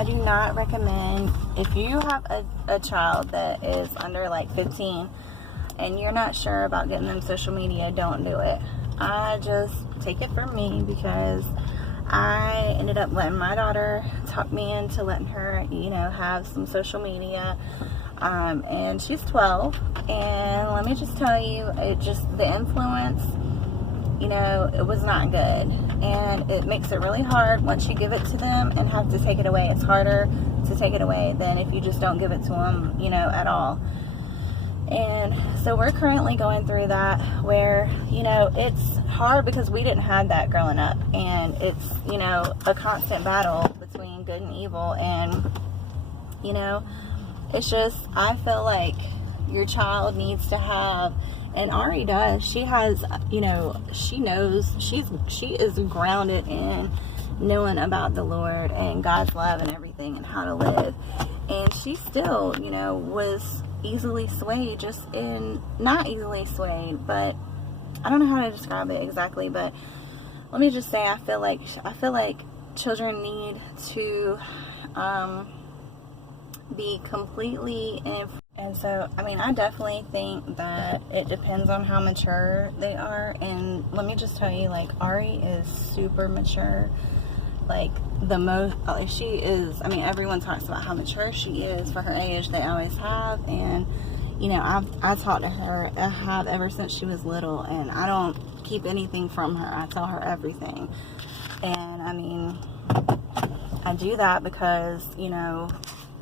I do not recommend, if you have a child that is under like 15 and you're not sure about getting them social media, don't do it. I just take it from me, because I ended up letting my daughter talk me into letting her, have some social media. And she's 12, and let me just tell you, the influence, it was not good, and it makes it really hard once you give it to them and have to take it away. It's harder to take it away than if you just don't give it to them, at all. And so we're currently going through that, where, it's hard because we didn't have that growing up, and it's, a constant battle between good and evil, and, it's just, I feel like your child needs to have, and Ari does, she has, she knows, she is grounded in knowing about the Lord and God's love and everything and how to live. And she still, was easily swayed, not easily swayed, but I don't know how to describe it exactly, but let me just say, I feel like children need to, be completely and so, I definitely think that it depends on how mature they are. And let me just tell you, like, Ari is super mature, like the most. She is, everyone talks about how mature she is for her age. They always have. And I talked to her, I have ever since she was little, and I don't keep anything from her. I tell her everything. And I do that because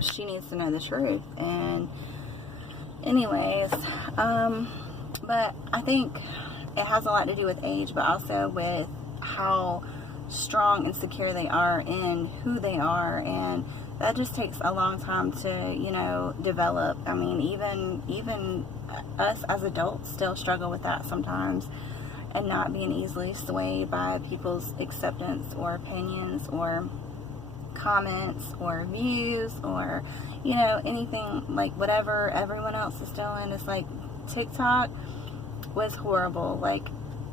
she needs to know the truth. And anyways, but I think it has a lot to do with age, but also with how strong and secure they are in who they are, and that just takes a long time to develop. Even us as adults still struggle with that sometimes, and not being easily swayed by people's acceptance or opinions or comments or views or anything, like whatever everyone else is doing. It's like TikTok was horrible, like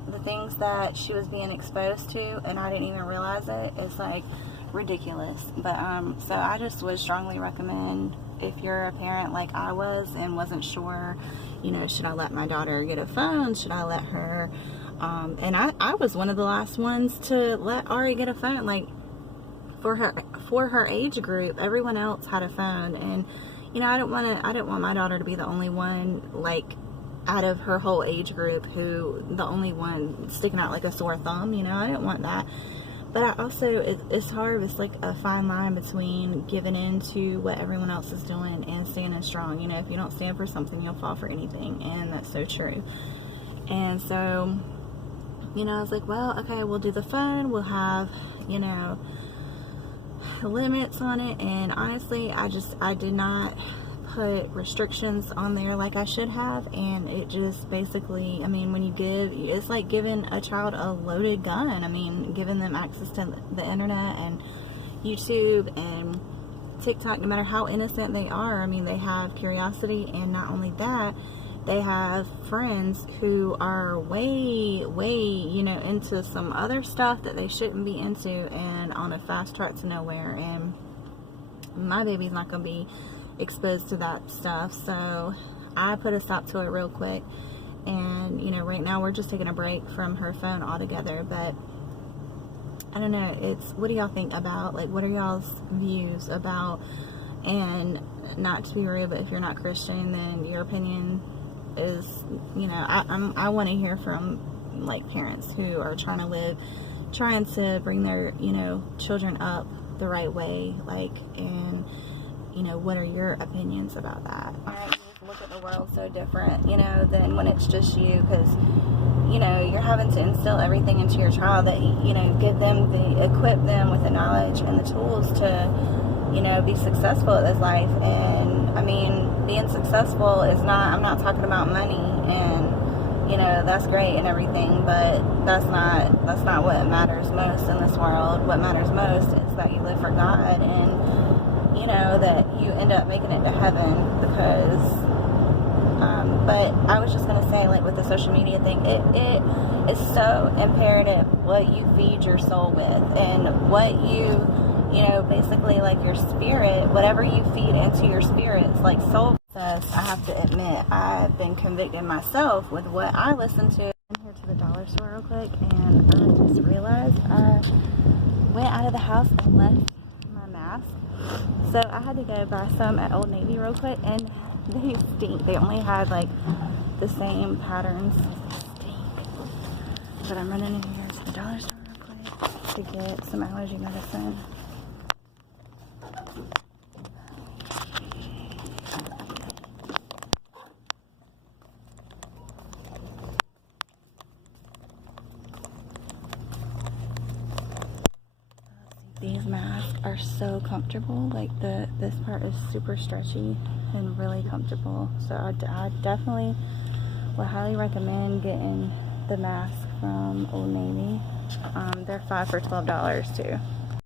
the things that she was being exposed to, and I didn't even realize it. It's like ridiculous. But so I just would strongly recommend, if you're a parent like I was and wasn't sure, should I let my daughter get a phone, should I let her and I was one of the last ones to let Ari get a phone. Like, for her age group, everyone else had a phone, and I didn't want my daughter to be the only one, like, out of her whole age group, who the only one sticking out like a sore thumb. I didn't want that. But I also, it's hard. It's like a fine line between giving in to what everyone else is doing and standing strong. If you don't stand for something, you'll fall for anything, and that's so true. And so, I was like, well, okay, we'll do the phone, we'll have, limits on it. And honestly, I did not put restrictions on there like I should have, and it just basically, when you it's like giving a child a loaded gun. Giving them access to the internet and YouTube and TikTok, no matter how innocent they are. They have curiosity, and not only that, they have friends who are way, into some other stuff that they shouldn't be into, and on a fast track to nowhere. And my baby's not going to be exposed to that stuff. So I put a stop to it real quick. And, right now we're just taking a break from her phone altogether. But I don't know. What do y'all think about, like, what are y'all's views about, and not to be rude, but if you're not Christian, then your opinion is, I want to hear from, like, parents who are trying to bring their, children up the right way, like, and, what are your opinions about that? Alright, you just look at the world so different, than when it's just you, because, you're having to instill everything into your child that, equip them with the knowledge and the tools to, be successful at this life. And, being successful is I'm not talking about money, and, that's great and everything, but that's not what matters most in this world. What matters most is that you live for God, and, that you end up making it to heaven. Because, but I was just going to say, like, with the social media thing, it is so imperative what you feed your soul with, and what you you know, basically like your spirit, whatever you feed into your spirits, like soul says. I have to admit, I've been convicted myself with what I listen to. I'm here to the dollar store real quick, and I just realized I went out of the house and left my mask. So I had to go buy some at Old Navy real quick, and they stink. They only had like the same patterns. They stink. But I'm running in here to the dollar store real quick to get some allergy medicine. These masks are so comfortable. Like this part is super stretchy and really comfortable. So I definitely would highly recommend getting the mask from Old Navy. They're 5 for $12 too.